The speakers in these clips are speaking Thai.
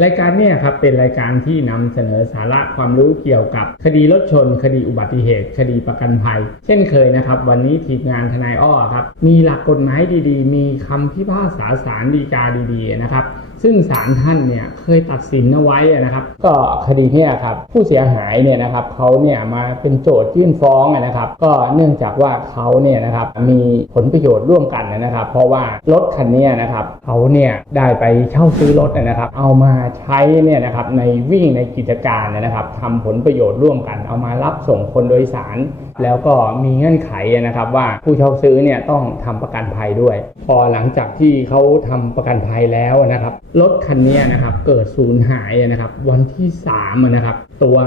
รายการเนี่ยครับเป็นรายการที่นำเสนอสาระความรู้เกี่ยวกับ คดีรถชน คดีอุบัติเหตุ คดีประกันภัย เช่นเคยนะครับ วันนี้ทีมงานทนายอ้อครับมีหลักกฎหมายดีๆ มีคำพิพากษาศาลฎีกาดีๆนะครับ ซึ่งศาลท่านเนี่ยเคยตัดสินเอาไว้นะครับ ก็คดีเนี่ยครับผู้เสียหายเนี่ยนะครับเขาเนี่ยมาเป็นโจทยื่นฟ้องนะครับ ก็เนื่องจากว่าเขาเนี่ยนะครับมีผลประโยชน์ร่วมกันนะครับ เพราะว่ารถคันนี้นะครับเขาเนี่ยได้ไปเช่าซื้อรถนะครับ เอามาใช้เนี่ยนะครับในวิ่งในกิจการนะครับทำผลประโยชน์ร่วมกัน เอามารับส่งคนโดยสาร แล้วก็มีเงื่อนไขนะครับ ว่าผู้เช่าซื้อเนี่ยต้องทำประกันภัยด้วย พอหลังจากที่เขาทำประกันภัยแล้วนะครับรถคันนี้นะครับเกิดสูญหายนะครับวันที่3นะครับตัว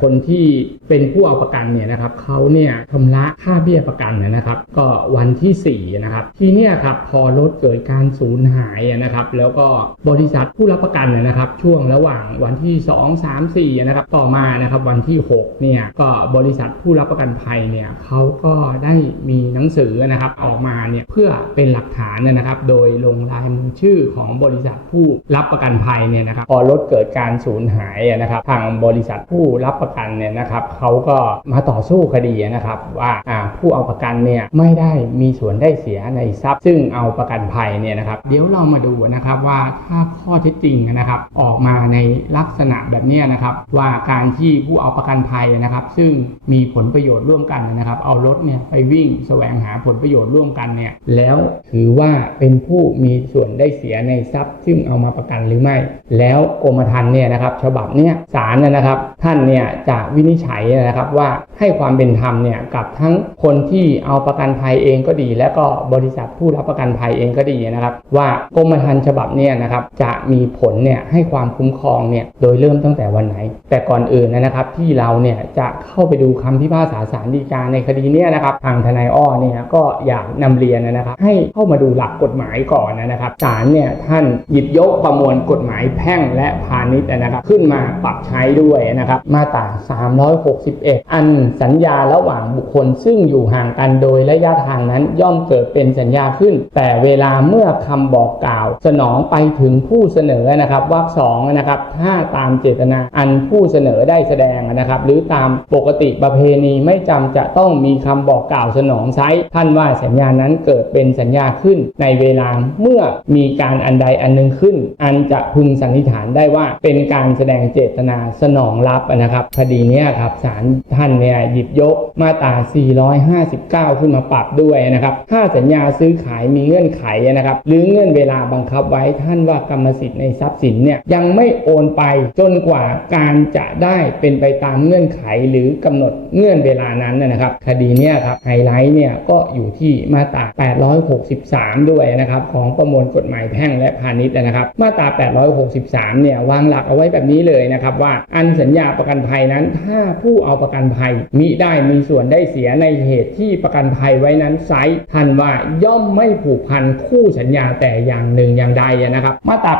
คนที่เป็นผู้เอาประกันเนี่ยนะครับเขาเนี่ยชำระค่าเบี้ยประกันนะครับ ก็วันที่4นะครับทีเนี้ยครับพอรถเกิดการสูญหายนะครับแล้วก็บริษัทผู้รับประกันนะครับ ช่วงระหว่างวันที่ 2 3 4นะครับต่อมานะครับวันที่6เนี่ยก็บริษัทผู้รับประกันภัยเนี่ยเขาก็ได้มีหนังสือนะครับออกมาเนี่ยเพื่อเป็นหลักฐานนะครับ โดยลงลายมือชื่อของบริษัทผู้รับประกันภัยเนี่ยนะครับพอรถเกิดการสูญหายนะครับทางบริษัทผู้รับประกันเนี่ยนะครับเขาก็มาต่อสู้คดีนะครับว่าผู้เอาประกันเนี่ยไม่ได้มีส่วนได้เสียในทรัพย์ ซึ่งเอาประกันภัยเนี่ยนะครับเดี๋ยวเรามาดูนะครับว่าถ้าข้อเท็จจริงนะครับ ออกมาในลักษณะแบบนี้นะครับว่าการที่ผู้เอาประกันภัยนะครับ ซึ่งมีผลประโยชน์ร่วมกันนะครับ เอารถเนี่ยไปวิ่งแสวงหาผลประโยชน์ร่วมกันเนี่ยแล้วถือว่าเป็นผู้มีส่วนได้เสียในทรัพย์ ซึ่งเอามาประกันหรือไม่ แล้วกรมธรรม์เนี่ยนะครับฉบับเนี้ยศาลนะครับท่านเนี่ยจะวินิจฉัยนะครับว่าให้ความเป็นธรรมเนี่ยกับทั้งคนที่เอาประกันภัยเองก็ดี และก็บริษัทผู้รับประกันภัยเองก็ดีนะครับ ว่ากรมธรรม์ฉบับเนี่ยนะครับจะมีผลเนี่ยให้ความคุ้มครองเนี่ยโดยเริ่มตั้งแต่วันไหน แต่ก่อนอื่นนะครับที่เราเนี่ยจะเข้าไปดูคำพิพากษาศาลฎีกาในคดีเนี้นะครับทางทนายอ้อเนี่ยก็อยากนำเรียนนะครับให้เข้ามาดูหลักกฎหมายก่อนนะครับศาลเนี่ยท่านหยิบยกประมวลกฎหมายแพ่งและพาณิชย์นะครับ ขึ้นมาปรับใช้ด้วยนะครับมาตรา 361 อันสัญญาระหว่างบุคคล ซึ่งอยู่ห่างกันโดยระยะทางนั้นย่อมเกิดเป็นสัญญาขึ้น แต่เวลาเมื่อคำบอกกล่าว สนองไปถึงผู้เสนอนะครับวรรคสองนะครับถ้าตามเจตนาอันผู้เสนอได้แสดงนะครับ หรือตามปกติประเพณีไม่จำจะต้องมีคำบอกกล่าวสนองไซท่านว่าสัญญานั้นเกิดเป็นสัญญาขึ้น ในเวลาเมื่อมีการอันใดอันหนึ่งขึ้น อันจะพึงสันนิษฐานได้ว่าเป็นการแสดงเจตนาสนองรับนะครับคดีนี้ครับศาลท่านเนี่ยหยิบยกมาตรา 459 ขึ้นมาปรับด้วยนะครับถ้าสัญญาซื้อขายมีเงื่อนไขนะครับ หรือเงื่อนเวลาบังคับไว้ท่านว่ากรรมสิทธิ์ในทรัพย์สินเนี่ยยังไม่โอนไปจนกว่าการจะได้เป็นไปตามเงื่อนไขหรือกำหนดเงื่อนเวลานั้นนะครับ คดีนี้ครับไฮไลท์เนี่ยก็อยู่ที่มาตรา 863 ด้วยนะครับของประมวลกฎหมายแพ่งและพาณิชย์นะครับ มาตรา 863 เนี่ยวางหลักเอาไว้แบบนี้เลยนะครับว่าอันสััญญาประกันภัยนั้น ถ้าผู้เอาประกันภัยมิได้มีส่วนได้เสียในเหตุที่ประกันภัยไว้นั้นไซท่านว่าย่อมไม่ผูกพันคู่สัญญาแต่อย่างหนึ่งอย่างใดนะครับ มาตรา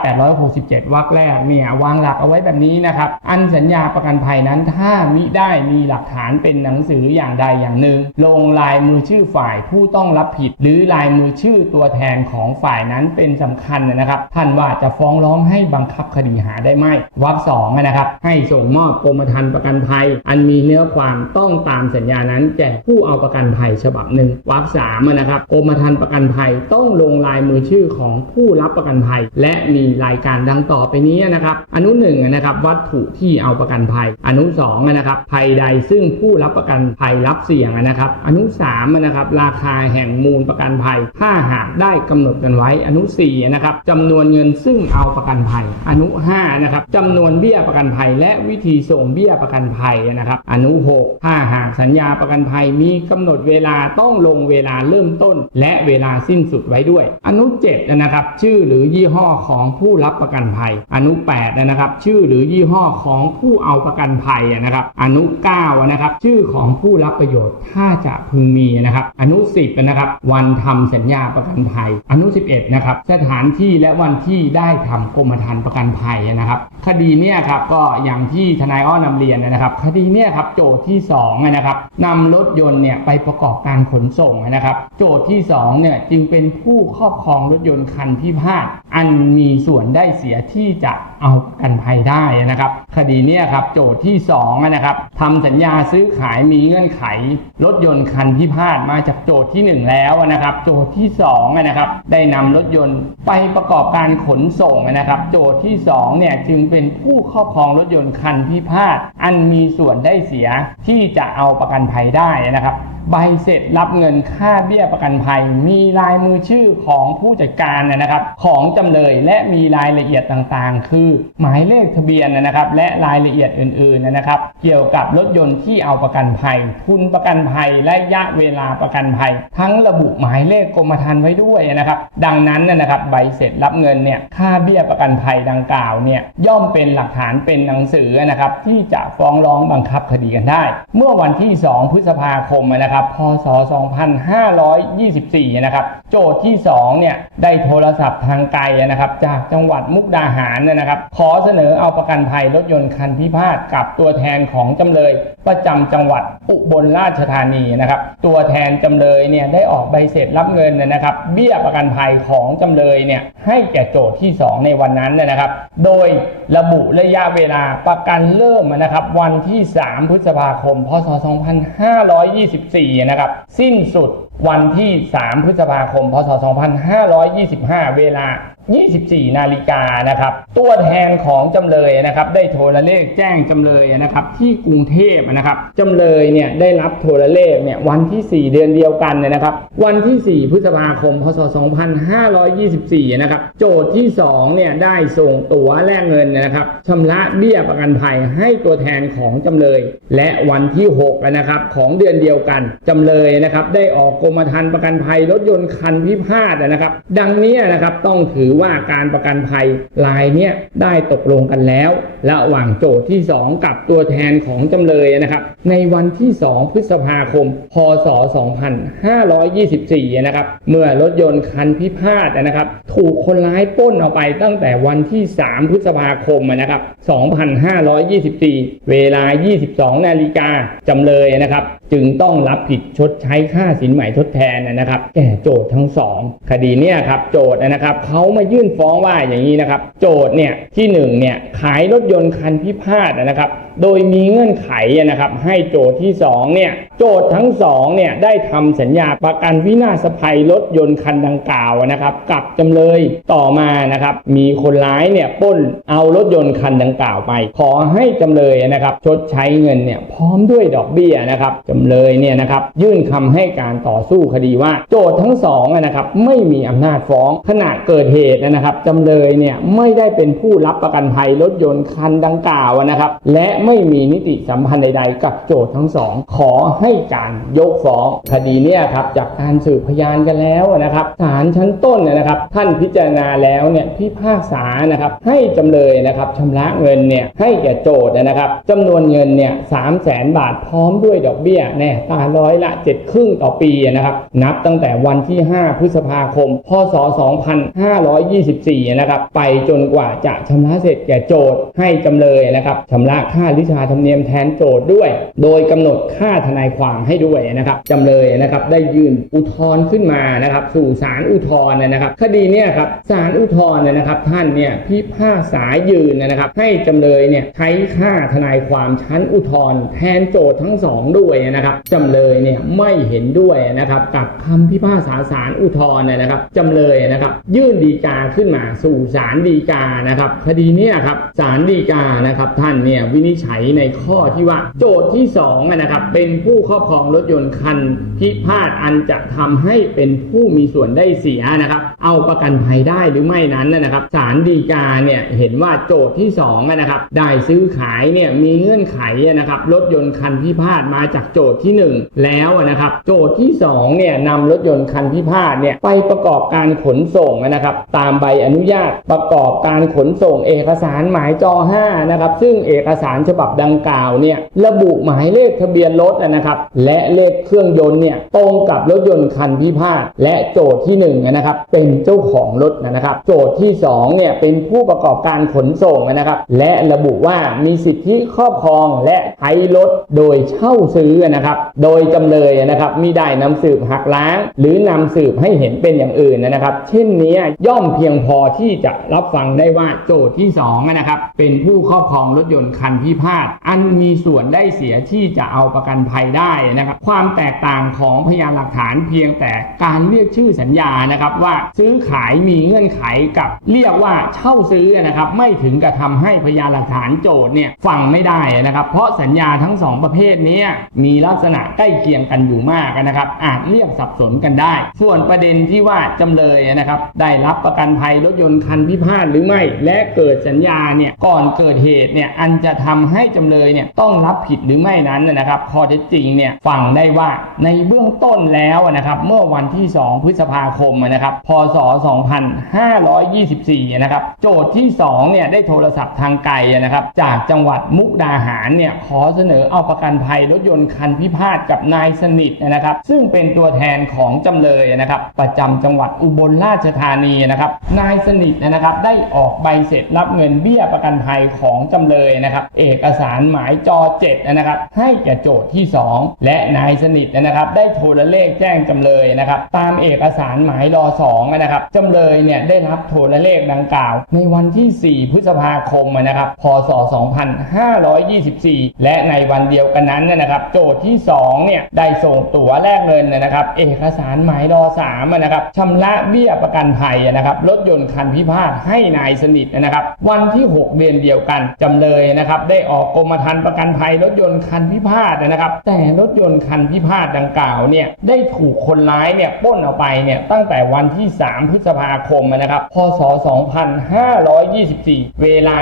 867 วรรคแรกเนี่ยวางหลักเอาไว้แบบนี้นะครับ อันสัญญาประกันภัยนั้นถ้ามิได้มีหลักฐานเป็นหนังสืออย่างใดอย่างหนึ่ง ลงลายมือชื่อฝ่ายผู้ต้องรับผิด หรือลายมือชื่อตัวแทนของฝ่ายนั้นเป็นสำคัญนะครับ ท่านว่าจะฟ้องร้องให้บังคับคดีหาได้ไหมวรรคสองนะครับ ให้ส่งมอบกรมธรรม์ประกันภัย อันมีเนื้อความต้องตามสัญญานั้นแก่ผู้เอาประกันภัยฉบับหนึ่งวรรคสามนะครับกรมธรรม์ประกันภัยต้องลงลายมือชื่อของผู้รับประกันภัย และมีรายการดังต่อไปนี้นะครับอนุหนึ่งนะครับวัตถุที่เอาประกันภัย อนุสองนะครับภัยใดซึ่งผู้รับประกันภัยรับเสี่ยงนะครับ อนุสามนะครับราคาแห่งมูลประกันภัย ถ้าหากได้กำหนดกันไว้อนุสี่นะครับจำนวนเงินซึ่งเอาประกันภัย อนุห้านะครับจำนวนเบี้ยประกันภัยและวิธีส่งเบี้ยประกันภัยนะครับ อนุ 6 ถ้าหากสัญญาประกันภัยมีกำหนดเวลาต้องลงเวลาเริ่มต้น และเวลาสิ้นสุดไว้ด้วย อนุ 7 นะครับ ชื่อหรือยี่ห้อของผู้รับประกันภัย อนุ 8 นะครับ ชื่อหรือยี่ห้อของผู้เอาประกันภัยนะครับ อนุ 9 นะครับ ชื่อของผู้รับประโยชน์ถ้าจะพึงมีนะครับ อนุ 10 นะครับ วันทำสัญญาประกันภัย อนุ 11 นะครับ สถานที่และวันที่ได้ทำกรมธรรม์ประกันภัยนะครับ คดีเนี่ยครับก็อย่างที่ทนายอ้อนำเรียนนะครับคดีเนี่ยครับโจทย์ที่2นะครับนำรถยนต์เนี่ยไปประกอบการขนส่งนะครับ โจทย์ที่2เนี่ยจึงเป็นผู้ครอบครองรถยนต์คันพิพาทอันมีส่วนได้เสียที่จะเอาประกันภัยได้นะครับ คดีเนี่ยครับโจทย์ที่2นะครับทำสัญญาซื้อขายมีเงื่อนไข รถยนต์คันพิพาทมาจากโจทย์ที่ 1 แล้วนะครับ โจทย์ที่2นะครับได้นำรถยนต์ไปประกอบการขนส่งนะครับ โจทย์ที่2เนี่ยจึงเป็นผู้ครอบครองรถยนต์คันพิพาทอันมีส่วนได้เสียที่จะเอาประกันภัยได้นะครับใบเสร็จรับเงินค่าเบี้ยประกันภัย มีลายมือชื่อของผู้จัดการนะครับ ของจำเลยและมีรายละเอียดต่างๆ คือหมายเลขทะเบียนนะครับ และรายละเอียดอื่นๆนะครับ เกี่ยวกับรถยนต์ที่เอาประกันภัย ทุนประกันภัยและระยะเวลาประกันภัย ทั้งระบุหมายเลขกรมธรรม์ไว้ด้วยนะครับ ดังนั้นนะครับใบเสร็จรับเงินเนี่ยค่าเบี้ยประกันภัยดังกล่าวเนี่ยย่อมเป็นหลักฐานเป็นหนังสือนะครับที่จะฟ้องร้องบังคับคดีกันได้ เมื่อวันที่ 2 พฤษภาคมนะครับพศ 2524 นะครับโจทย์ที่2เนี่ยได้โทรศัพท์ทางไกลนะครับจากจังหวัดมุกดาหารนะครับขอเสนอเอาประกันภัยรถยนต์คันพิพาทกับตัวแทนของจำเลย ประจำจังหวัดอุบลราชธานีนะครับตัวแทนจำเลยเนี่ยได้ออกใบเสร็จรับเงินนะครับเบี้ยประกันภัยของจำเลยเนี่ยให้แก่โจทย์ที่ 2 ในวันนั้นนะครับ โดยระบุระยะเวลาประกันการเริ่มนะครับวันที่ 3 พฤษภาคม พศ 2524 นะครับ สิ้นสุดวันที่ 3 พฤษภาคม พศ 2525 เวลา 24 นาฬิกานะครับ ตัวแทนของจำเลยนะครับ ได้โทรเลขแจ้งจำเลยนะครับ ที่กรุงเทพนะครับจำเลยเนี่ยได้รับโทรเลขเนี่ยวันที่ 4 เดือนเดียวกันเนยนะครับ วันที่ 4 พฤษภาคม พศ 2524 นะครับ โจทย์ที่2เนี่ยได้ส่งตั๋วแลกเงินนะครับชำระเบี้ยประกันภัยให้ตัวแทนของจำเลย และวันที่6นะครับของเดือนเดียวกันจำเลยนะครับ ได้ออกกรมธรรม์ประกันภัยรถยนต์คันพิพาทนะครับ ดังนี้นะครับต้องถือว่าการประกันภัยรายเนี้ยได้ตกลงกันแล้ว ระหว่างโจทย์ที่ 2 กับตัวแทนของจำเลยนะครับ ในวันที่ 2 พฤษภาคม พศ 2524 นะครับ เมื่อรถยนต์คันพิพาทนะครับ ถูกคนร้ายป้นเอาไปตั้งแต่วันที่ 3 พฤษภาคมนะครับ 2524 เวลา 22 นาฬิกาจำเลยนะครับจึงต้องรับผิดชดใช้ค่าสินใหม่ทดแทนนะครับ แก่โจทย์ทั้งสองคดีเนี่ยครับโจทย์นะครับเขามายื่นฟ้องว่าอย่างนี้นะครับ โจทย์เนี่ยที่หนึ่งเนี่ยขายรถยนต์คันพิพาทนะครับ โดยมีเงื่อนไขนะครับ ให้โจทย์ที่2เนี่ยโจทย์ทั้ง2เนี่ยได้ทำสัญญาประกันวินาศภัยรถยนต์คันดังกล่าวนะครับกับจำเลยต่อมานะครับมีคนร้ายเนี่ยป้นเอารถยนต์คันดังกล่าวไป ขอให้จำเลยนะครับชดใช้เงินเนี่ยพร้อมด้วยดอกเบี้ยนะครับจำเลยเนี่ยนะครับยื่นคำให้การต่อสู้คดีว่า โจทย์ทั้งสองนะครับไม่มีอำนาจฟ้องขณะเกิดเหตุนะครับจำเลยเนี่ยไม่ได้เป็นผู้รับประกันภัยรถยนต์คันดังกล่าวนะครับและไม่มีนิติสัมพันธ์ใดๆ กับโจทย์ทั้งสองขอใให้การยกฟ้องคดีเนี่ยครับจากการสืบพยานกันแล้วนะครับศาลชั้นต้นเนยนะครับ ท่านพิจารณาแล้วเนี่ยพิพากษานะครับให้จำเลยนะครับชำระเงินเนี่ยให้แก่โจทย์นะครับจำนวนเงินเนี่ยสามแสนบาทพร้อมด้วยดอกเบี้ยแน่ตาร้อยละเจ็ดครึ่งต่อปีนะครับนับตั้งแต่วันที่ 5 พฤษภาคม พศ 2524 นะครับไปจนกว่าจะชำระเสร็จแก่โจทย์ให้จำเลยนะครับชำระค่าวิชาธรรมเนียมแทนโจทย์ด้วย โดยกำหนดค่าทนายความให้ด้วยนะครับจำเลยนะครับได้ยื่นอุทธรณ์ขึ้นมานะครับสู่ศาลอุทธรณ์นะครับ คดีเนี่ยครับศาลอุทธรณ์นะครับท่านเนี่ยพิพากษายืนนะครับ ให้จำเลยเนี่ยใช้ค่าทนายความชั้นอุทธรณ์แทนโจทย์ทั้งสองด้วยนะครับจำเลยเนี่ยไม่เห็นด้วยนะครับกับคำพิพากษาศาลอุทธรณ์นะครับจำเลยนะครับ ยื่นดีกาขึ้นมาสู่ศาลฎีกานะครับ คดีเนี้ครับศาลฎีกานะครับท่านเนี่ยวินิจฉัยในข้อที่ว่าโจทย์ที่สองนะครับเป็นผู้ครอบครองรถยนต์คันพิพาทอันจะทำให้เป็นผู้มีส่วนได้เสียนะครับ เอาประกันภัยได้หรือไม่นั้นนะครับศาลฎีกาเนี่ยเห็นว่าโจทย์ที่สองนะครับได้ซื้อขายเนี่ยมีเงื่อนไขนะครับรถยนต์คันพิพาทมาจากโจทย์ที่หนึ่งแล้วนะครับ โจทย์ที่สองเนี่ยนำรถยนต์คันพิพาทเนี่ยไปประกอบการขนส่งนะครับตามใบอนุญาตประกอบการขนส่งเอกสารหมายจอ5นะครับซึ่งเอกสารฉบับดังกล่าวเนี่ยระบุหมายเลขทะเบียนรถนะครับและเลขเครื่องยนต์เนี่ยตรงกับรถยนต์คันพิพาทและโจทย์ที่หนึ่งนะครับเป็นเจ้าของรถนะครับ โจทย์ที่สองเนี่ยเป็นผู้ประกอบการขนส่งนะครับ และระบุว่ามีสิทธิครอบครองและใช้รถโดยเช่าซื้อนะครับ โดยจำเลยนะครับมิได้นำสืบหักล้าง หรือนำสืบให้เห็นเป็นอย่างอื่นนะครับ เช่นนี้ย่อมเพียงพอที่จะรับฟังได้ว่าโจทย์ที่สองนะครับเป็นผู้ครอบครองรถยนต์คันพิพาทอันมีส่วนได้เสียที่จะเอาประกันภัยได้นะครับความแตกต่างของพยานหลักฐานเพียงแต่การเรียกชื่อสัญญานะครับว่าซื้อขายมีเงื่อนไขกับเรียกว่าเช่าซื้อนะครับไม่ถึงกับทำให้พยานหลักฐานโจทย์เนี่ยฟังไม่ได้นะครับเพราะสัญญาทั้งสองประเภทนี้มีลักษณะใกล้เคียงกันอยู่มากนะครับอาจเรียกสับสนกันได้ ส่วนประเด็นที่ว่าจำเลยนะครับได้รับประกันภัยรถยนต์คันพิพาทหรือไม่ และเกิดสัญญาเนี่ยก่อนเกิดเหตุเนี่ยอันจะทำให้จำเลยเนี่ยต้องรับผิดหรือไม่นั้นนะครับข้อเท็จจริงเนี่ยฟังได้ว่าในเบื้องต้นแล้วนะครับเมื่อวันที่ 2 พฤษภาคมนะครับพศ 2524 นะครับโจทย์ที่2เนี่ยได้โทรศัพท์ทางไกลนะครับจากจังหวัดมุกดาหารเนี่ยขอเสนอเอาประกันภัยรถยนต์คันพิพาทกับนายสนิทนะครับซึ่งเป็นตัวแทนของจำเลยนะครับประจำจังหวัดอุบลราชธานีนะครับนายสนิทนะครับได้ออกใบเสร็จรับเงินเบี้ยประกันภัยของจำเลยนะครับเอกสารหมายจอ7นะครับให้แก่โจทย์ที่2และนายสนิทนะครับ ได้โทรเลขแจ้งจำเลยนะครับ ตามเอกสารหมายรอ2นะครับจำเลยเนี่ยได้รับโทรเลขดังกล่าว ในวันที่ 4 พฤษภาคมนะครับพศ 2524 และในวันเดียวกันนั้นนะครับ โจทย์ที่2เนี่ยได้ส่งตั๋วแลกเงินนะครับ เอกสารหมายรอ3นะครับชำระเบี้ยประกันภัยนะครับรถยนต์คันพิพาทให้นายสนิทนะครับ วันที่ 6 เดือนเดียวกันจำเลยนะครับ ได้ออกกรมธรรม์ประกันภัยรถยนต์คันพิพาทนะครับ แต่รถยนต์คันพิพาทดังกล่าวเนี่ยได้ถูกคนร้ายเนี่ยป้นเอาไปเนี่ยตั้งแต่วันที่ 3 พฤษภาคมนะครับ พศ 2524 เวลา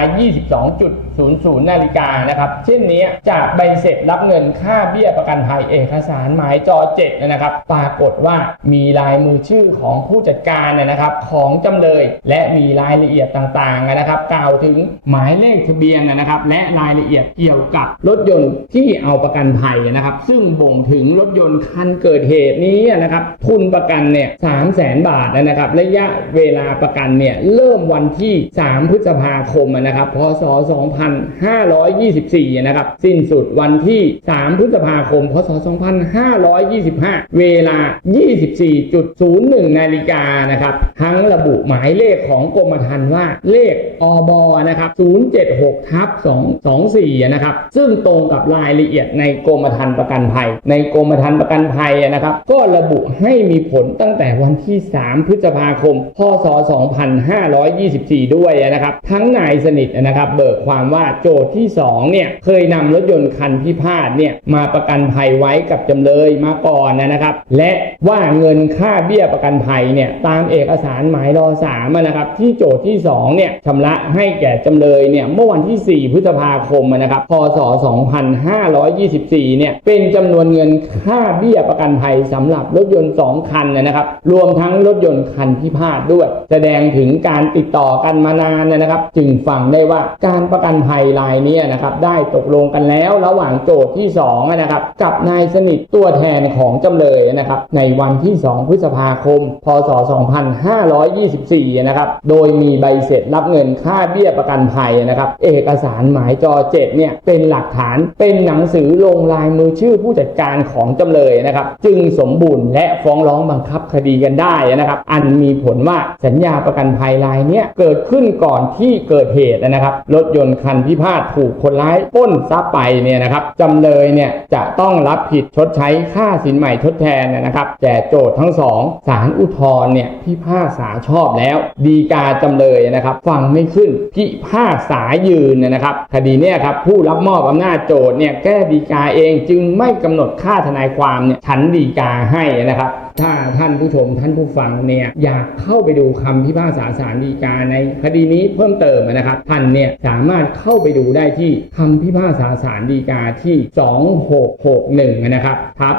22.00 นาฬิกานะครับ เช่นนี้จากใบเสร็จรับเงินค่าเบี้ยประกันภัยเอกสารหมายจอ 7 นะครับ ปรากฏว่ามีลายมือชื่อของผู้จัดการนะครับของจำเลย และมีรายละเอียดต่างๆนะครับ กล่าวถึงหมายเลขทะเบียนนะครับ และรายละเอียดเกี่ยวกับรถยนต์ที่เอาประกันภัยนะครับซึ่งบ่งถึงรถยนต์คันเกิดเหตุนี้นะครับทุนประกันเนี่ยสามแสนบาทนะครับระยะเวลาประกันเนี่ยเริ่มวันที่ 3 พฤษภาคมนะครับพศ 2524 นะครับสิ้นสุดวันที่ 3 พฤษภาคม พศ 2525 เวลา 24.01 นาฬิกานะครับทั้งระบุหมายเลขของกรมธรรม์ว่าเลขอบนะครับ 076ทับ224 นะครับ ซึ่งตรงกับรายละเอียดในกรมธรรม์ประกันภัย ในกรมธรรม์ประกันภัยนะครับ ก็ระบุให้มีผลตั้งแต่วันที่ 3 พฤษภาคม พศ 2524 ด้วยนะครับ ทั้งนายสนิทนะครับ เบิกความว่าโจทย์ที่ 2 เนี่ย เคยนำรถยนต์คันพิพาทเนี่ย มาประกันภัยไว้กับจำเลยมาก่อนนะครับ และว่าเงินค่าเบี้ยประกันภัยเนี่ย ตามเอกสารหมายรอ3นะครับ ที่โจทย์ที่ 2 เนี่ยชำระให้แก่จำเลยเนี่ยเมื่อวันที่ 4 พฤษภาคมนะครับ พศ 2524 เนี่ยเป็นเป็นจำนวนเงินค่าเบี้ยประกันภัยสำหรับรถยนต์ 2 คันนะครับ รวมทั้งรถยนต์คันพิพาทด้วย แสดงถึงการติดต่อกันมานานนะครับ จึงฟังได้ว่าการประกันภัยรายนี้นะครับได้ตกลงกันแล้วระหว่างโจทย์ที่2นะครับกับนายสนิทตัวแทนของจำเลยนะครับในวันที่ 2 พฤษภาคม พศ 2524 นะครับโดยมีใบเสร็จรับเงินค่าเบี้ยประกันภัยนะครับ เอกสารหมายจอ7เนี่ยเป็นหลักฐานเป็นหนังสือลงลายมือชื่อผู้จัดการของจำเลยนะครับ จึงสมบูรณ์และฟ้องร้องบังคับคดีกันได้นะครับ อันมีผลว่าสัญญาประกันภัยรายนี้เกิดขึ้นก่อนที่เกิดเหตุนะครับรถยนต์คันพิพาทถูกคนร้ายป้นทรัพย์ไปเนี่ยนะครับจำเลยเนี่ยจะต้องรับผิดชดใช้ค่าสินใหม่ทดแทนนะครับแก่โจทย์ทั้งสองศาลอุทธรณ์เนี่ยพิพากษาชอบแล้ว ดีกาจำเลยนะครับ ฟังไม่ขึ้นพิพากษายืนนะครับ คดีเนี่ยครับผู้รับมอบอำนาจโจทย์เนี่ยแก้ดีกาเองจึงไม่กำหนดค่าทนายความเนี่ยชั้นดีกาให้นะครับถ้าท่านผู้ชมท่านผู้ฟังเนี่ยอยากเข้าไปดูคำพิพากษาศาลฎีกาในคดีนี้เพิ่มเติมนะครับท่านเนี่ยสามารถเข้าไปดูได้ที่คำพิพากษาศาลฎีกาที่ 2661 นะครับทับ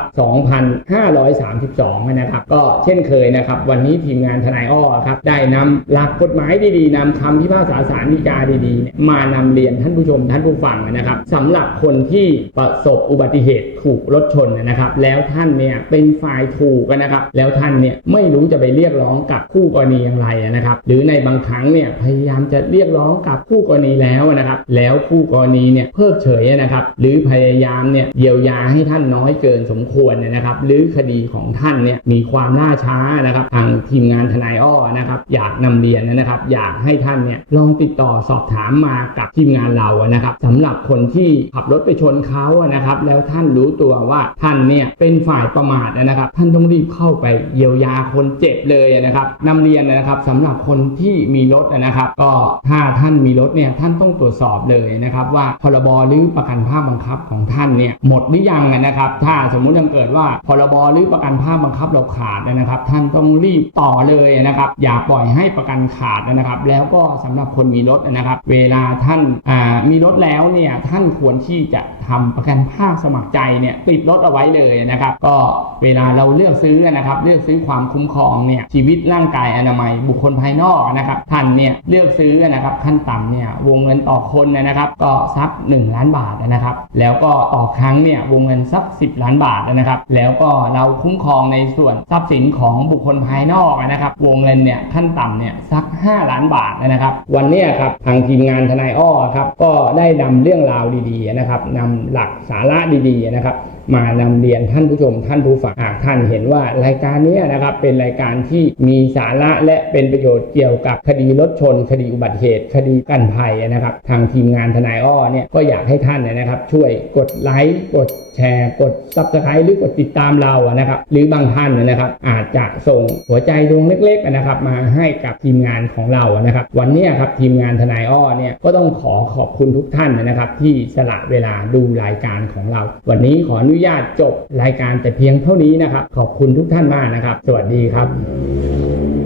2532 นะครับ ก็เช่นเคยนะครับ วันนี้ทีมงานทนายอ้อครับ ได้นำหลักกฎหมายดีๆนำคำพิพากษาศาลฎีกาดีๆ มานำเรียนท่านผู้ชมท่านผู้ฟังนะครับสำหรับคนที่ประสบอุบัติเหตุถูกรถชนนะครับ แล้วท่านเนี่ยเป็นฝ่ายถูกนะครับ แล้วท่านเนี่ยไม่รู้จะไปเรียกร้องกับคู่กรณีอย่างไรนะครับ หรือในบางครั้งเนี่ยพยายามจะเรียกร้องกับคู่กรณีแล้วนะครับ แล้วคู่กรณีเนี่ยเพิกเฉยนะครับ หรือพยายามเนี่ยเยียวยาให้ท่านน้อยเกินสมควรนะครับ หรือคดีของท่านเนี่ยมีความล่าช้านะครับ ทางทีมงานทนายอ้อนะครับ อยากนำเรียนนะครับ อยากให้ท่านเนี่ยลองติดต่อสอบถามมากับทีมงานเรานะครับสำหรับคนที่ขับรถไปชนเขานะครับ แล้วท่านรู้ตัวว่าท่านเนี่ยเป็นฝ่ายประมาทนะครับ ท่านต้องรีบเข้าไปเยียวยาคนเจ็บเลยนะครับนำเรียนนะครับสำหรับคนที่มีรถนะครับ ก็ถ้าท่านมีรถเนี่ยท่านต้องตรวจสอบเลยนะครับ ว่าพรบหรือประกันภาพบังคับของท่านเนี่ยหมดหรือยังนะครับ ถ้าสมมุติยังเกิดว่าพรบหรือประกันภาพบังคับเราขาดนะครับ ท่านต้องรีบต่อเลยนะครับ อย่าปล่อยให้ประกันขาดนะครับ แล้วก็สำหรับคนมีรถนะครับ เวลาท่านมีรถแล้วเนี่ยท่านควรที่จะทำประกันภาคสมัครใจเนี่ยติดรถเอาไว้เลยนะครับก็เวลาเราเลือกซื้อนะครับเลือกซื้อความคุ้มครองเนี่ยชีวิตร่างกายอนามัย บุคคลภายนอกนะครับท่านเนี่ยเลือกซื้อนะครับขั้นต่ำเนี่ยวงเงินต่อคนนะครับ ก็สัก 1 ล้านบาทนะครับ แล้วก็ต่อครั้งเนี่ยวงเงินสัก 10 ล้านบาทนะครับ แล้วก็เราคุ้มครองในส่วนทรัพย์สินของบุคคลภายนอกนะครับ วงเงินเนี่ยขั้นต่ำเนี่ยสัก 5 ล้านบาทนะครับ วันนี้ครับทางทีมงานทนายอ้อครับก็ได้นำเรื่องราวดีๆนะครับนำหลักสาระดีๆนะครับ มานำเรียนท่านผู้ชมท่านผู้ฟังหากท่านเห็นว่ารายการนี้นะครับเป็นรายการที่มีสาระและเป็นประโยชน์เกี่ยวกับคดีรถชน คดีอุบัติเหตุ คดีกันภัยนะครับ ทางทีมงานทนายอ้อเนี่ยก็อยากให้ท่านเนี่ยนะครับ ช่วยกดไลค์กดแชร์กดซับสไครต์หรือกดติดตามเราอะนะครับ หรือบางท่านเนี่ยนะครับ อาจจะส่งหัวใจดวงเล็กๆนะครับ มาให้กับทีมงานของเราอะนะครับ วันนี้ครับทีมงานทนายอ้อเนี่ยก็ต้องขอขอบคุณทุกท่านนะครับ ที่สละเวลาดูรายการของเรา วันนี้ขออนุญาตจบรายการแต่เพียงเท่านี้นะครับ ขอบคุณทุกท่านมากนะครับ สวัสดีครับ